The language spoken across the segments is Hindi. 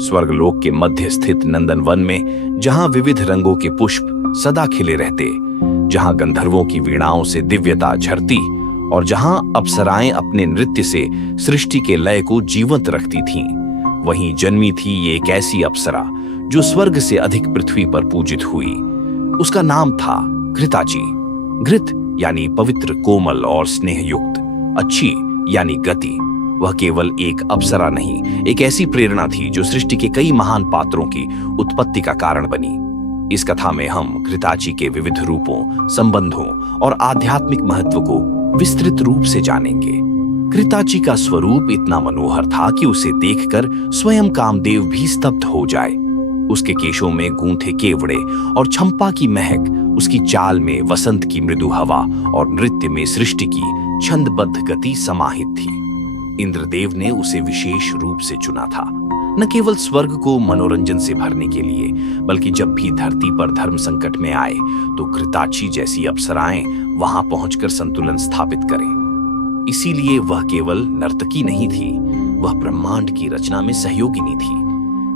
स्वर्गलोक के मध्य स्थित नंदनवन में, जहां विविध रंगों के पुष्प सदा खिले रहते, जहां गंधर्वों की वीणाओं से दिव्यता झरती और जहां अप्सराएं अपने नृत्य से सृष्टि के लय को जीवंत रखती थीं, वहीं जन्मी थी ये एक ऐसी अप्सरा जो स्वर्ग से अधिक पृथ्वी पर पूजित हुई। उसका नाम था घृताची। घृत यानी पवित्र, कोमल और स्नेहयुक्त, अच्छी यानी गति। वह केवल एक अप्सरा नहीं, एक ऐसी प्रेरणा थी जो सृष्टि के कई महान पात्रों की उत्पत्ति का कारण बनी। इस कथा में हम घृताची के विविध रूपों, संबंधों और आध्यात्मिक महत्व को विस्तृत रूप से जानेंगे। घृताची का स्वरूप इतना मनोहर था कि उसे देखकर स्वयं कामदेव भी स्तब्ध हो जाए। उसके केशों में गूंथे केवड़े और चंपा की महक, उसकी चाल में वसंत की मृदु हवा और नृत्य में सृष्टि की छंदबद्ध गति समाहित थी। इंद्रदेव ने उसे विशेष रूप से चुना था, न केवल स्वर्ग को मनोरंजन से भरने के लिए, बल्कि जब भी धरती पर धर्म संकट में आए तो घृताची जैसी अप्सराएं वहां पहुंचकर संतुलन स्थापित करें। इसीलिए वह केवल नर्तकी नहीं थी, वह ब्रह्मांड की रचना में सहयोगिनी थी।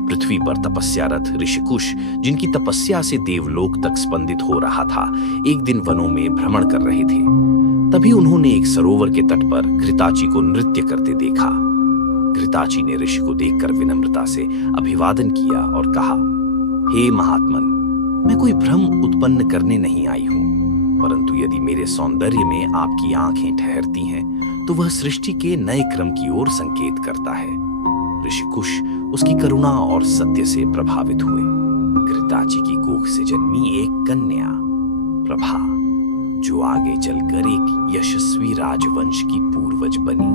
पृथ्वी पर तपस्यारत ऋषिकुश, जिनकी तपस्या से देवलोक तक स्पंदित हो रहा था, एक दिन वनों में भ्रमण कर रहे थे। तभी उन्होंने एक सरोवर के तट पर घृताची को नृत्य करते देखा। घृताची ने ऋषि को देखकर विनम्रता से अभिवादन किया और कहा, हे महात्मन, मैं कोई भ्रम उत्पन्न करने नहीं आई हूं, परंतु यदि मेरे सौंदर्य में आपकी आंखें ठहरती हैं तो वह सृष्टि के नए क्रम की ओर संकेत करता है। ऋषिकुश उसकी करुणा और सत्य से प्रभावित हुए। घृताची की कोख से जन्मी एक कन्या प्रभा, जो आगे चलकर एक यशस्वी राजवंश की पूर्वज बनी।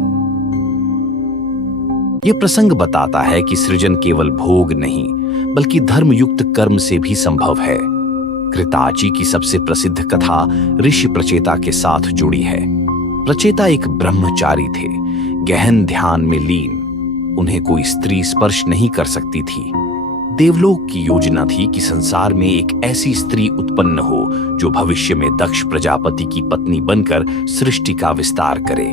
यह प्रसंग बताता है कि सृजन केवल भोग नहीं, बल्कि धर्मयुक्त कर्म से भी संभव है। घृताची की सबसे प्रसिद्ध कथा ऋषि प्रचेता के साथ जुड़ी है। प्रचेता एक ब्रह्मचारी थे, गहन ध्यान में लीन। उन्हें कोई स्त्री स्पर्श नहीं कर सकती थी। देवलोक की योजना थी कि संसार में एक ऐसी स्त्री उत्पन्न हो जो भविष्य में दक्ष प्रजापति की पत्नी बनकर सृष्टि का विस्तार करे।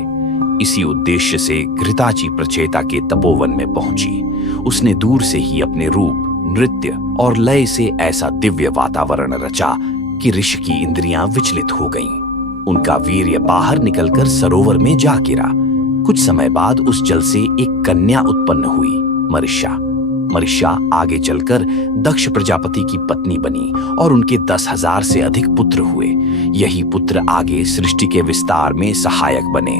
इसी उद्देश्य से घृताची प्रचेता के तपोवन में पहुंची। उसने दूर से ही अपने रूप, नृत्य और लय से ऐसा दिव्य वातावरण रचा कि ऋषि की इंद्रियां विचलित हो गईं। उनका वीर्य बाहर निकलकर सरोवर में जा गिरा। कुछ समय बाद उस जल से एक कन्या उत्पन्न हुई, मरिष्या। मरिष्या आगे चलकर दक्ष प्रजापति की पत्नी बनी और उनके 10,000 से अधिक पुत्र हुए। यही पुत्र आगे सृष्टि के विस्तार में सहायक बने।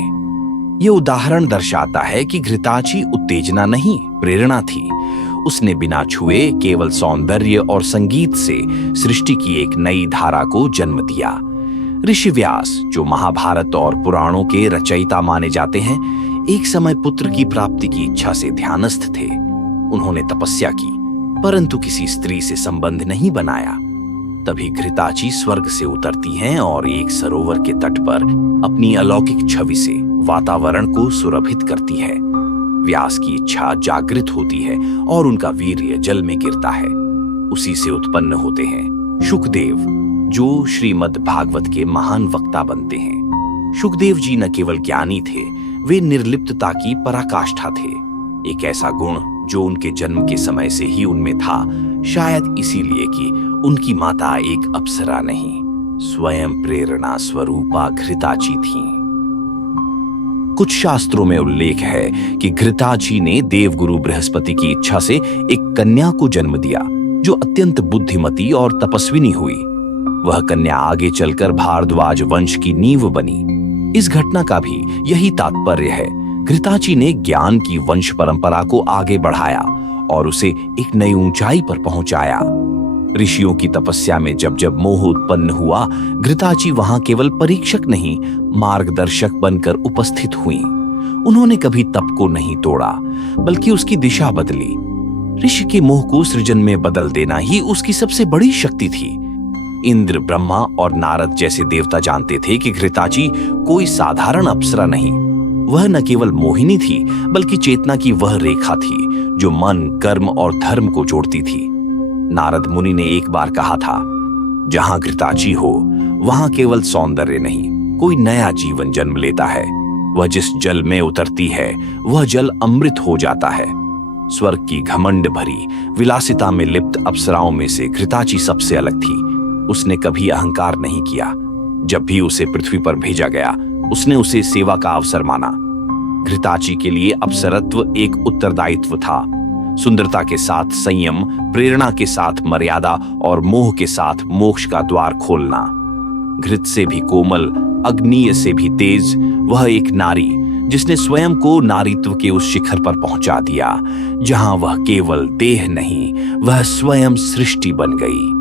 यह उदाहरण दर्शाता है कि घृताची उत्तेजना नहीं, प्रेरणा थी। उसने बिना छुए केवल सौंदर्य और संगीत से सृष्टि की एक नई धारा को जन्म दिया। ऋषि व्यास, जो महाभारत और पुराणों के रचयिता माने जाते हैं, एक समय पुत्र की प्राप्ति की इच्छा से ध्यानस्थ थे। उन्होंने तपस्या की, परंतु किसी स्त्री से संबंध नहीं बनाया। तभी घृताची स्वर्ग से उतरती हैं और एक सरोवर के तट पर अपनी अलौकिक छवि से वातावरण को सुरभित करती है। व्यास की इच्छा जागृत होती है और उनका वीर्य जल में गिरता है। उसी से उत्पन्न होते हैं शुकदेव, जो श्रीमद् भागवत के महान वक्ता बनते हैं। शुकदेव जी न केवल ज्ञानी थे, वे निर्लिप्तता की पराकाष्ठा थे। एक ऐसा गुण जो उनके जन्म के समय से ही उनमें था, शायद इसीलिए कि उनकी माता एक अप्सरा नहीं, स्वयं प्रेरणा स्वरूपा घृताची थीं। कुछ शास्त्रों में उल्लेख है कि घृताची ने देवगुरु बृहस्पति की इच्छा से एक कन्या को जन्म दिया, जो अत्यंत बुद्धिमती और तपस्विनी हुई। वह कन्या आगे चलकर भारद्वाज वंश की नींव बनी। इस घटना का भी यही तात्पर्य है। घृताची ने ज्ञान की वंश परंपरा को आगे बढ़ाया और उसे एक नई ऊंचाई पर पहुंचाया। ऋषियों की तपस्या में जब जब मोह उत्पन्न हुआ, घृताची वहां केवल परीक्षक नहीं, मार्गदर्शक बनकर उपस्थित हुई। उन्होंने कभी तप को नहीं तोड़ा, बल्कि उसकी दिशा बदली। ऋषि के मोह को सृजन में बदल देना ही उसकी सबसे बड़ी शक्ति थी। इंद्र, ब्रह्मा और नारद जैसे देवता जानते थे कि घृताची कोई साधारण अप्सरा नहीं। वह न केवल मोहिनी थी, बल्कि चेतना की वह रेखा थी जो मन, कर्म और धर्म को जोड़ती थी। नारद मुनि ने एक बार कहा था, जहां घृताची हो वहां केवल सौंदर्य नहीं, कोई नया जीवन जन्म लेता है। वह जिस जल में उतरती है वह जल अमृत हो जाता है। स्वर्ग की घमंड भरी विलासिता में लिप्त अप्सराओं में से घृताची सबसे अलग थी। उसने कभी अहंकार नहीं किया। जब भी उसे पृथ्वी पर भेजा गया, उसने उसे सेवा का अवसर माना। घृताची के लिए अप्सरत्व एक उत्तरदायित्व था। सुंदरता के साथ संयम, प्रेरणा के साथ मर्यादा और मोह के साथ मोक्ष का द्वार खोलना। घृत से भी कोमल, अग्नीय से भी तेज, वह एक नारी जिसने स्वयं को नारीत्व के उस शिखर पर पहुंचा दिया जहां वह केवल देह नहीं, वह स्वयं सृष्टि बन गई।